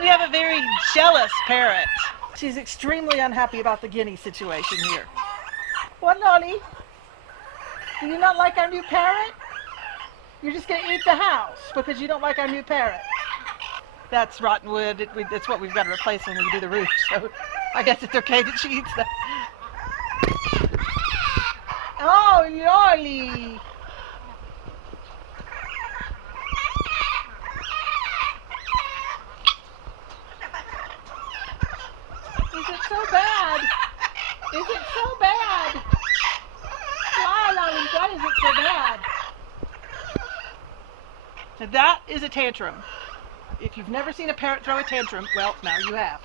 We have a very jealous parrot. She's extremely unhappy about the guinea situation here. What, Lollie? Do you not like our new parrot? You're just going to eat the house because you don't like our new parrot. That's rotten wood. It's what we've got to replace when we do the roof. So I guess it's okay that she eats that. Oh, Lollie! Is it so bad? Is it so bad? Why, Lollie? Why is it so bad? Now that is a tantrum. If you've never seen a parrot throw a tantrum, well, now you have.